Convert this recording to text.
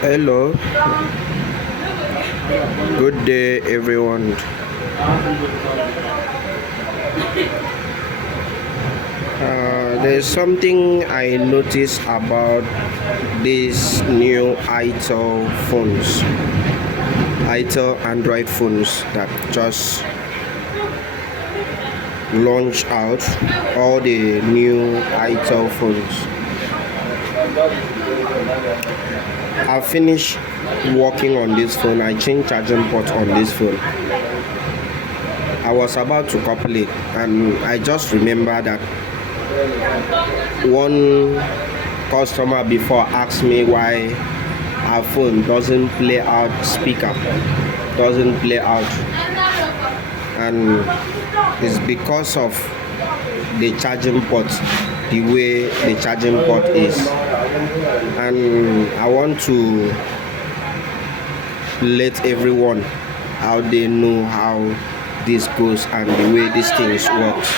Hello, good day everyone. There's something I noticed about these new Itel Android phones that just launched out. All the new Itel phones. I finished working on this phone. I changed charging port on this phone. I was about to couple it, and I just remember that one customer before asked me why our phone doesn't play out, and it's because of the charging port, the way the charging port is. And I want to let everyone out there know how this goes and the way these things works.